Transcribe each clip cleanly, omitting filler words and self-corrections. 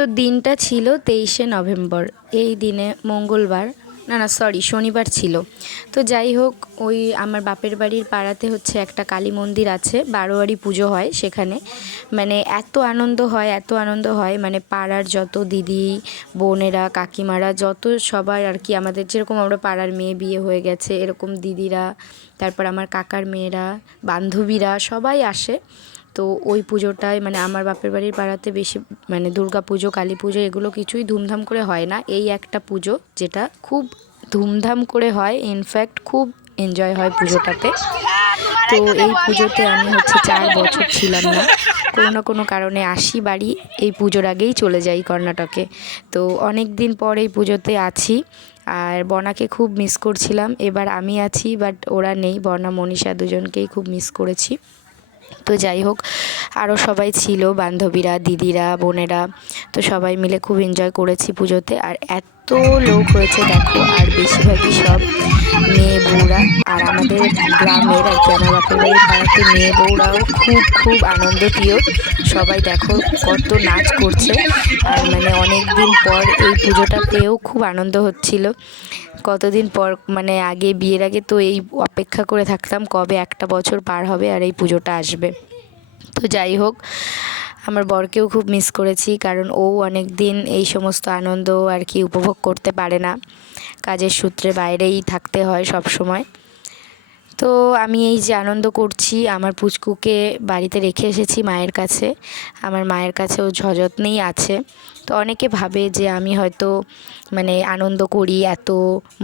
তো দিনটা ছিল 23শে নভেম্বর। এই দিনে মঙ্গলবার, না সরি, শনিবার ছিল। তো যাই হোক, ওই আমার বাপের বাড়ির পাড়াতে হচ্ছে একটা কালী মন্দির আছে, বারোয়ারি পুজো হয় সেখানে। মানে এত আনন্দ হয়, এত আনন্দ হয়, মানে পাড়ার যত দিদি বোনেরা কাকিমারা যত সবার আর কি, আমাদের যেরকম আমরা পাড়ার মেয়ে বিয়ে হয়ে গেছে এরকম দিদিরা, তারপর আমার কাকার মেয়েরা, বান্ধবীরা সবাই আসে। তো ওই পুজোটায় মানে আমার বাপের বাড়ির পাড়াতে বেশি মানে দুর্গা পুজো, কালী পুজো এগুলো কিছুই ধুমধাম করে হয় না। এই একটা পুজো যেটা খুব ধুমধাম করে হয়, ইনফ্যাক্ট খুব এনজয় হয় পুজোটাতে। তো এই পুজোতে আমি হচ্ছে 4 বছর ছিলাম না, কোনো না কোনো কারণে আসি বাড়ি, এই পুজোর আগেই চলে যাই কর্ণাটকে। তো অনেক দিন পর এই পুজোতে আছি, আর বনাকে খুব মিস করছিলাম। এবার আমি আছি বাট ওরা নেই, বনা মনীষা দুজনকেই খুব মিস করেছি। তো যাই হোক, আরও সবাই ছিল, বান্ধবীরা, দিদিরা, বোনেরা। তো সবাই মিলে খুব এনজয় করেছি পুজোতে। আর এত লোক হয়েছে দেখো, আর বেশিরভাগই সব মেয়ে বউরা। আর আমাদের গ্রামের আর কি, আমার বাপের বাড়ির পাড়াতে মেয়ে বউরাও খুব খুব আনন্দপ্রিয়। সবাই দেখো কত নাচ করছে। আর মানে অনেক দিন পর এই পুজোটা পেয়েও খুব আনন্দ হচ্ছিল। কতদিন পর, মানে আগে বিয়ের আগে তো এই অপেক্ষা করে থাকতাম কবে একটা বছর পার হবে আর এই পুজোটা আসবে। তো যাই হোক, আমার বরকেও খুব মিস করেছি, কারণ ও অনেক দিন এই সমস্ত আনন্দ আর কি উপভোগ করতে পারে না, কাজের সূত্রে বাইরেই থাকতে হয় সব সময়। তো আমি এই যে আনন্দ করছি, আমার পুচকুকে বাড়িতে রেখে এসেছি মায়ের কাছে। আমার মায়ের কাছেও সযত্নেই আছে। তো অনেকে ভাবে যে আমি হয়তো মানে আনন্দ করি, এত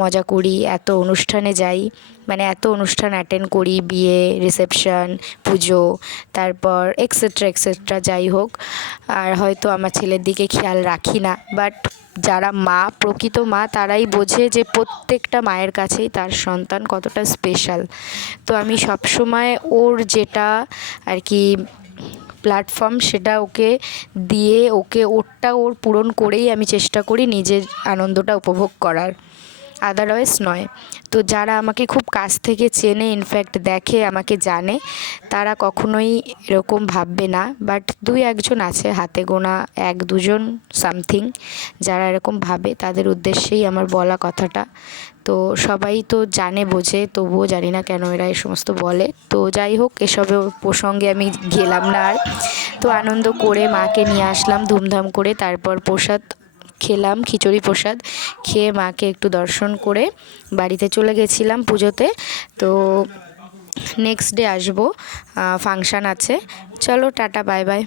মজা করি, এত অনুষ্ঠানে যাই, মানে এত অনুষ্ঠান অ্যাটেন্ড করি, বিয়ে, রিসেপশন, পুজো, তারপর এক্সেট্রা এক্সেট্রা, যাই হোক, আর হয়তো আমার ছেলের দিকে খেয়াল রাখি না। বাট যারা মা, প্রকৃত মা, তারাই বোঝে যে প্রত্যেকটা মায়ের কাছেই তার সন্তান কতটা স্পেশাল। তো আমি সবসময় ওর যেটা আর কি প্ল্যাটফর্ম, সেটা ওকে দিয়ে, ওর পূরণ করেই আমি চেষ্টা করি নিজের আনন্দটা উপভোগ করার, আদারওয়াইজ নয়। তো যারা আমাকে খুব কাছ থেকে চেনে, ইনফ্যাক্ট দেখে, আমাকে জানে, তারা কখনোই এরকম ভাববে না। বাট 2-1জন আছে, হাতে গোনা 1-2জন সামথিং, যারা এরকম ভাবে, তাদের উদ্দেশ্যেই আমার বলা কথাটা। তো সবাই তো জানে, বোঝে, তবুও জানি না কেন এরা এই সমস্ত বলে। তো যাই হোক, এসবের প্রসঙ্গে আমি গেলাম না আর। তো আনন্দ করে মাকে নিয়ে আসলাম ধুমধাম করে, তারপর প্রসাদ খেলাম, খিচুড়ি প্রসাদ খেয়ে মাকে একটু দর্শন করে বাড়িতে চলে গেছিলাম পুজোতে। তো নেক্সট ডে আসবো, ফাংশান আছে। চলো টাটা, বাই বাই।